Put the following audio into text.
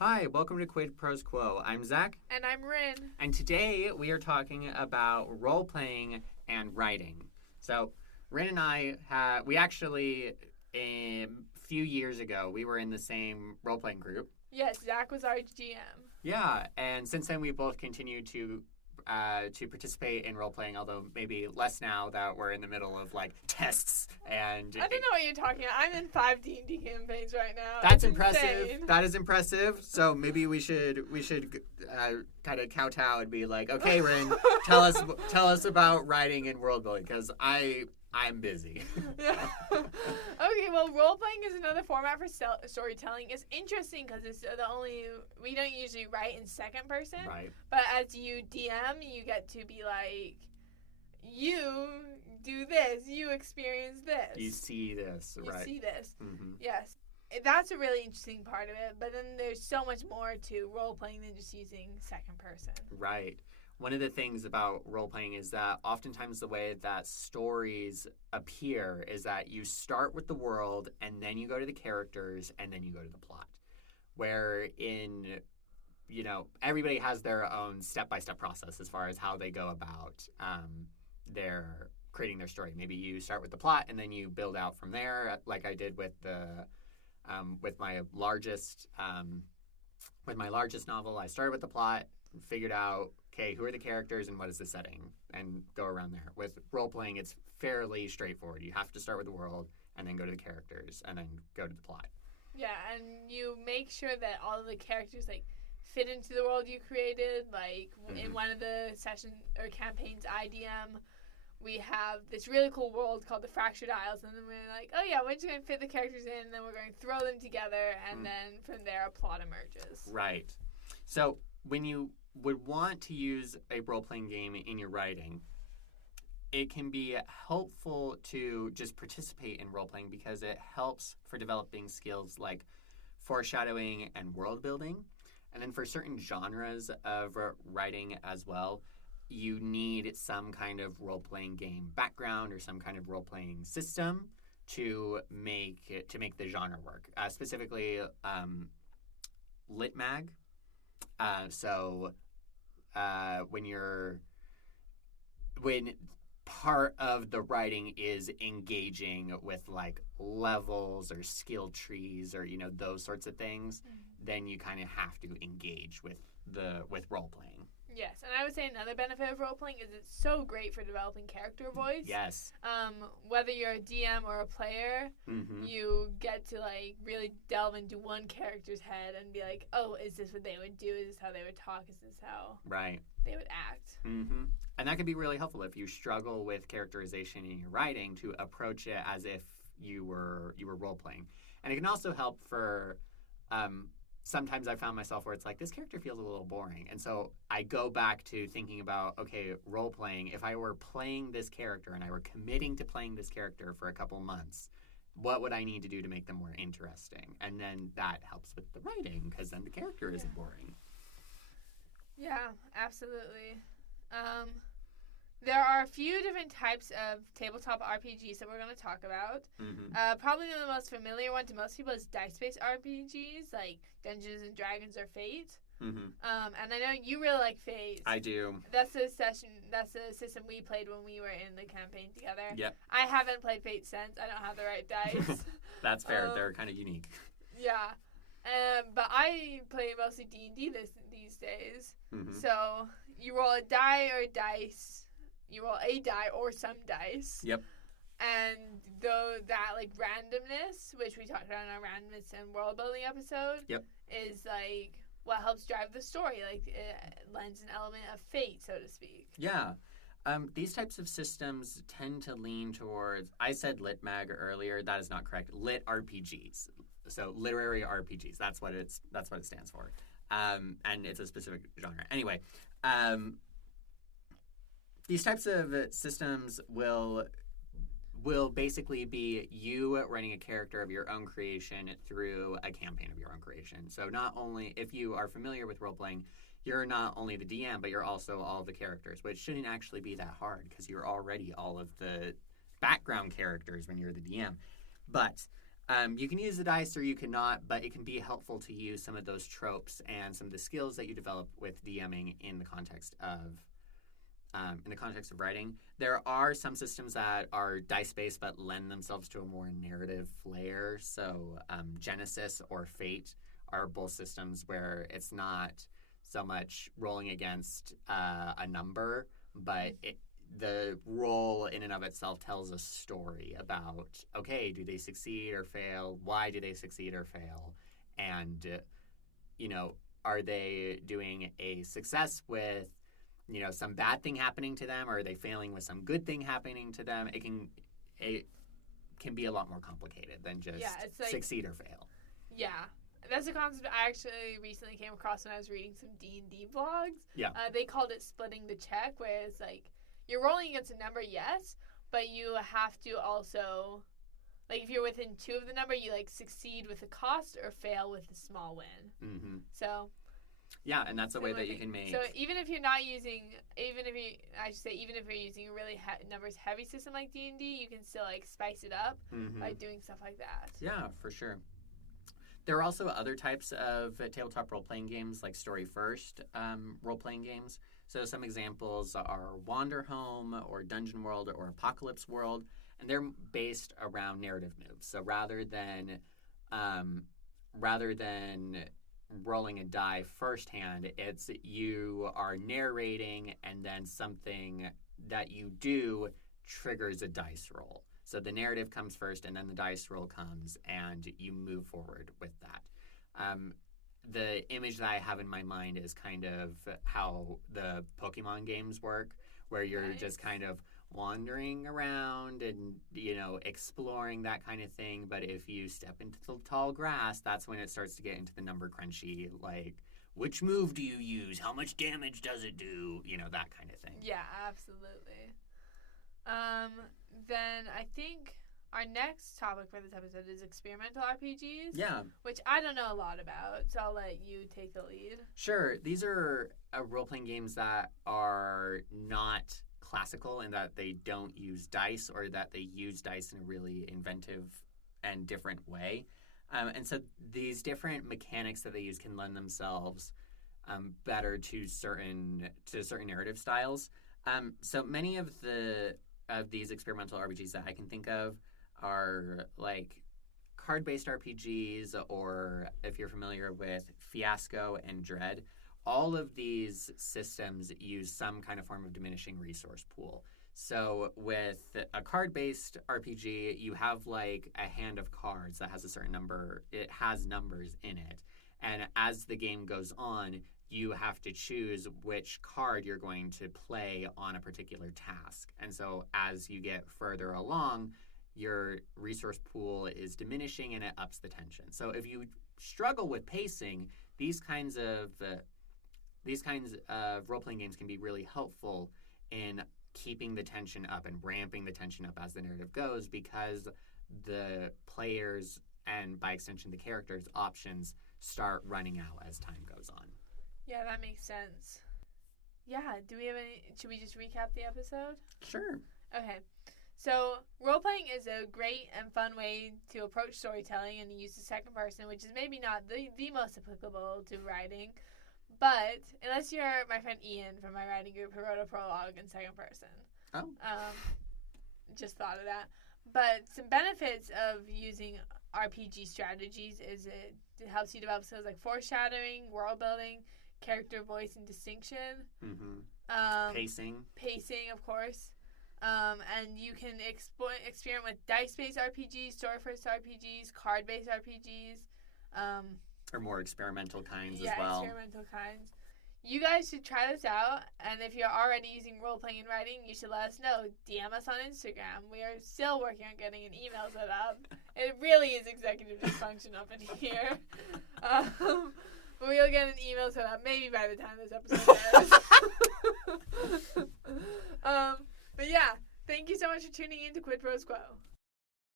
Hi, welcome to Quid Pros Quo. I'm Zac. And I'm Rin. And today we are talking about role playing and writing. So, Rin and I, we actually, a few years ago, we were in the same role playing group. Yes, Zac was our GM. Yeah, and since then we both continued to participate in role playing, although maybe less now that we're in the middle of like tests and. I don't know what you're talking about. I'm in 5 D&D campaigns right now. That's it's impressive. Insane. That is impressive. So maybe we should kind of kowtow and be like, okay, Rin, tell us about writing and world building because I'm busy. Yeah. Okay, well, role playing is another format for storytelling. It's interesting because it's we don't usually write in second person. Right. But as you DM, you get to be like, you do this, you experience this. You see this, right? You see this. Mm-hmm. Yes. That's a really interesting part of it. But then there's so much more to role playing than just using second person. Right. One of the things about role playing is that oftentimes the way that stories appear is that you start with the world and then you go to the characters and then you go to the plot. Where everybody has their own step-by-step process as far as how they go about their creating their story. Maybe you start with the plot and then you build out from there, like I did with with my largest novel. I started with the plot, figured out, okay, who are the characters and what is the setting, and go around there. With role-playing, it's fairly straightforward. You have to start with the world and then go to the characters and then go to the plot. Yeah, and you make sure that all of the characters, fit into the world you created. In one of the session or campaigns I DM, we have this really cool world called the Fractured Isles, and then we're like, oh yeah, we're just going to fit the characters in, and then we're going to throw them together, and then from there a plot emerges. Right. So when you would want to use a role-playing game in your writing, it can be helpful to just participate in role-playing because it helps for developing skills like foreshadowing and world building. And then for certain genres of writing as well, you need some kind of role-playing game background or some kind of role-playing system to make the genre work. Specifically, Lit Mag. When part of the writing is engaging with like levels or skill trees or those sorts of things, then you kind of have to engage with role playing. Yes, and I would say another benefit of role playing is it's so great for developing character voice. Yes. Whether you're a DM or a player, you get to really delve into one character's head and be like, oh, is this what they would do? Is this how they would talk? Is this how they would act? Mm-hmm. And that could be really helpful if you struggle with characterization in your writing to approach it as if you were role playing. And it can also help for sometimes I found myself where it's like, this character feels a little boring. And so I go back to thinking about, okay, role playing, if I were playing this character and I were committing to playing this character for a couple months, what would I need to do to make them more interesting? And then that helps with the writing because then the character isn't boring. Yeah, absolutely. There are a few different types of tabletop RPGs that we're going to talk about. Probably the most familiar one to most people is dice-based RPGs, like Dungeons and Dragons or Fate. And I know you really like Fate. I do. That's the system we played when we were in the campaign together. Yep. I haven't played Fate since. I don't have the right dice. That's fair. They're kind of unique. Yeah. But I play mostly D&D these days. So you roll a die or dice. You roll a die or some dice. Yep. And that randomness, which we talked about in our randomness and world building episode, is what helps drive the story. It lends an element of fate, so to speak. Yeah. These types of systems tend to lean towards, I said Lit Mag earlier, that is not correct. Lit RPGs. So literary RPGs. That's what it stands for. And it's a specific genre. Anyway, these types of systems will basically be you running a character of your own creation through a campaign of your own creation. So not only, if you are familiar with role-playing, you're not only the DM, but you're also all of the characters, which shouldn't actually be that hard because you're already all of the background characters when you're the DM. But You can use the dice or you cannot, but it can be helpful to use some of those tropes and some of the skills that you develop with DMing in the context of writing. There are some systems that are dice-based but lend themselves to a more narrative flair. So Genesis or Fate are both systems where it's not so much rolling against a number, but the roll in and of itself tells a story about, okay, do they succeed or fail? Why do they succeed or fail? And, are they doing a success with, some bad thing happening to them, or are they failing with some good thing happening to them? It can be a lot more complicated than just succeed or fail. Yeah. That's a concept I actually recently came across when I was reading some D&D blogs. Yeah. They called it splitting the check, where it's like, you're rolling against a number, yes, but you have to also, if you're within 2 of the number, you, succeed with a cost or fail with a small win. Mm-hmm. So. Yeah, and that's a way that you can make. So even if you're using a really numbers heavy system like D&D, you can still, spice it up by doing stuff like that. Yeah, for sure. There are also other types of tabletop role-playing games, like story-first role-playing games. So some examples are Wander Home or Dungeon World or Apocalypse World, and they're based around narrative moves. So rather than rolling a die firsthand, it's you are narrating and then something that you do triggers a dice roll. So the narrative comes first and then the dice roll comes and you move forward with that. The image that I have in my mind is kind of how the Pokemon games work, where you're just kind of wandering around and, exploring that kind of thing. But if you step into the tall grass, that's when it starts to get into the number crunchy, which move do you use? How much damage does it do? That kind of thing. Yeah, absolutely. Then I think our next topic for this episode is experimental RPGs. Yeah. Which I don't know a lot about, so I'll let you take the lead. Sure. These are role-playing games that are not classical in that they don't use dice, or that they use dice in a really inventive and different way. And so these different mechanics that they use can lend themselves better to certain narrative styles. So many of these experimental RPGs that I can think of are card-based RPGs, or if you're familiar with Fiasco and Dread, all of these systems use some kind of form of diminishing resource pool. So with a card-based RPG, you have a hand of cards that has a certain number. It has numbers in it. And as the game goes on, you have to choose which card you're going to play on a particular task. And so as you get further along, your resource pool is diminishing and it ups the tension. So if you struggle with pacing, these kinds of role-playing games can be really helpful in keeping the tension up and ramping the tension up as the narrative goes, because the players, and by extension the characters' options, start running out as time goes on. Yeah, that makes sense. Yeah, should we just recap the episode? Sure. Okay. So, role-playing is a great and fun way to approach storytelling and use the second person, which is maybe not the most applicable to writing. But, unless you're my friend Ian from my writing group who wrote a prologue in second person. Oh. Just thought of that. But some benefits of using RPG strategies is it helps you develop skills like foreshadowing, world building, character voice and distinction. Mm-hmm. Pacing, of course. And you can experiment with dice-based RPGs, story-first RPGs, card-based RPGs. Or more experimental kinds as well. Yeah, experimental kinds. You guys should try this out, and if you're already using role-playing and writing, you should let us know. DM us on Instagram. We are still working on getting an email set up. It really is executive dysfunction up in here. But we'll get an email set up maybe by the time this episode airs. But yeah, thank you so much for tuning in to Quid Pro Quo.